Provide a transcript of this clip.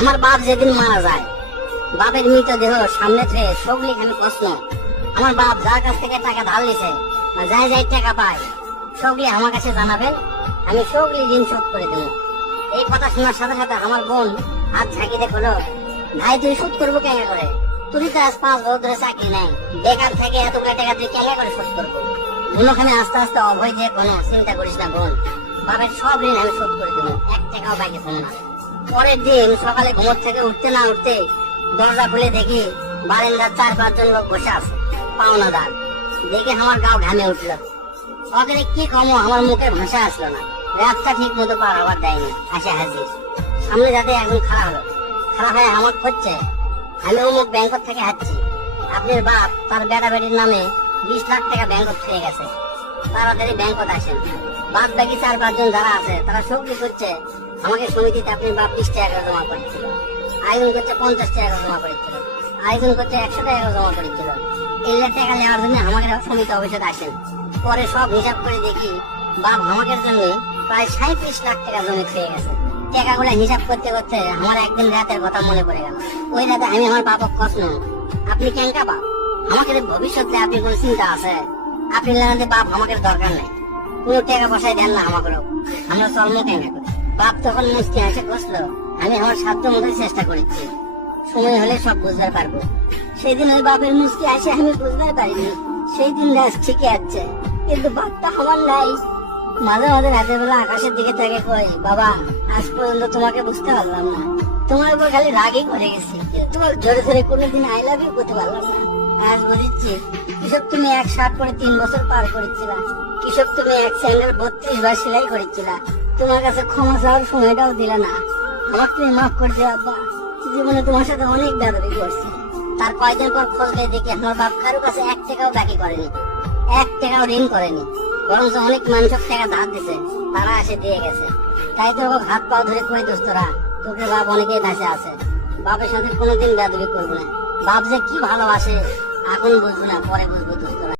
আমার বাপ যেদিন মারা যায়, বাপের মৃতদেহ সামনে থেকে সগলি খালি প্রশ্ন। আমার বাপ যার কাছ থেকে টাকা ধার নিছে, যাই যাই টাকা পায়, সগলি আমার কাছে জানাবেন, আমি সগলি ঋণ শোধ করে দেবো। এই কথা শোনার সাথে সাথে আমার বোন হাত ঝাঁকি দেখলো, ভাই তুই শোধ করবো কেঙ্গা করে? তুই তো আজ 5 বছর ধরে চাকরি নাই, বেকার থেকে এতগুলো টাকা তুই কেঙ্গা করে শোধ করবো? বোনখানে আস্তে আস্তে অভয় দিয়ে কোনো চিন্তা করিস না বোন, বাপের সব ঋণ আমি শোধ করে দেবো, 1 টাকাও বাকি থাকবে না। পরের দিন সকালে ঘুমোর থেকে উঠতে না উঠতে দরজা খুলে দেখি বারান্দার 4-5 জন লোক বসে আছে, পাওনাদার। দেখে আমার গাও ঘামে উঠল। ওদের কি কমো, আমার মুখে ভাষা আসলো না। রাতটা ঠিক মতো পার হবার দেয়নি, আসে হাজির। সামনে যাতে একজন খারাপ হলো, খারাপ হয়ে আমার খুঁজছে। আমি অমুক ব্যাংক থেকে হাঁটছি, আপনার বাপ তার বেটা বেটির নামে 20 লাখ টাকা ব্যাংক থেকে গেছে, তাড়াতাড়ি ব্যাংকত আসেন। বাদ বাকি 4-5 জন যারা আছে তারা সবজি করছে, আমাকে সমিতিতে আপনার বাপ 20 টাকা করে জমা করেছিল, আয়োজন করছে 50 টাকা করে জমা করেছিল, আয়োজন করছে 100 টাকা করে জমা করেছিল। এই টাকা নেওয়ার জন্য আমাকে সমিতি অফিসে আসেন। পরে সব হিসাব করে দেখি বাপ আমাকে জন্য প্রায় 37 লাখ টাকা জমি খেয়ে গেছে। টাকাগুলো হিসাব করতে করতে আমার একদিন রাতের কথা মনে পড়ে গেল। ওই রাতে আমি আমার বাপক প্রশ্ন, আপনি কেঙ্কা বাপ? আমাকে ভবিষ্যতে আপনি কোন চিন্তা আছে? আপনি জানাতে বাপ আমাকে দরকার নেই, কোনো টাকা পয়সায় দেন না আমাকেও, আমরা চলমো কেঙ্কা করে? বাপ তখন মুস্কি এসে বসলো, আমি আমার সাধ্য মতো চেষ্টা করেছি, সময় হলে সব বুঝতে পারবো। সেদিন ওই বাপের মুস্কি আসে আমি বুঝতে পারিনি। সেই দিন গাছ ঠিকই আছে, কিন্তু বাপটা আমার নাই। মাঝে মাঝে রাতের বেলা আকাশের দিকে তাকে কই, বাবা আজ পর্যন্ত তোমাকে বুঝতে পারলাম না, তোমার উপর খালি রাগই করে গেছি, তোমার জোরে জোরে কোনোদিন আই লাভ ইউ করতে পারলাম না। আজ বুঝেছি কৃষক তুমি 1 শার্ট পরে 3 বছর পার করেছিলা, কৃষক তুমি 1 স্যান্ডেল 32 বার সেলাই করেছিলা, তোমার কাছে ক্ষমা চাওয়ার সময়টাও দিলা না। আমাকে তুমি মাফ করে দিও আব্বা, জীবনে তোমার সাথে অনেক বেদবি করছি। তার কয়েকদিন পর খোঁজলে দেখি আমার বাপ কারো কাছে 1 টাকাও বাকি করেনি, 1 টাকাও ঋণ করেনি, বরং অনেক মানুষের টাকা ধার দিছে, তারা এসে দিয়ে গেছে। তাই তো হাত পা ধরে কই দোস্তরা, তোকে বাপ অনেকেই কাছে আছে, বাপের সাথে কোনোদিন বেদবি করবো না। বাপ যে কি ভালোবাসে এখন বুঝবো না, পরে বুঝবো দোস্তরা।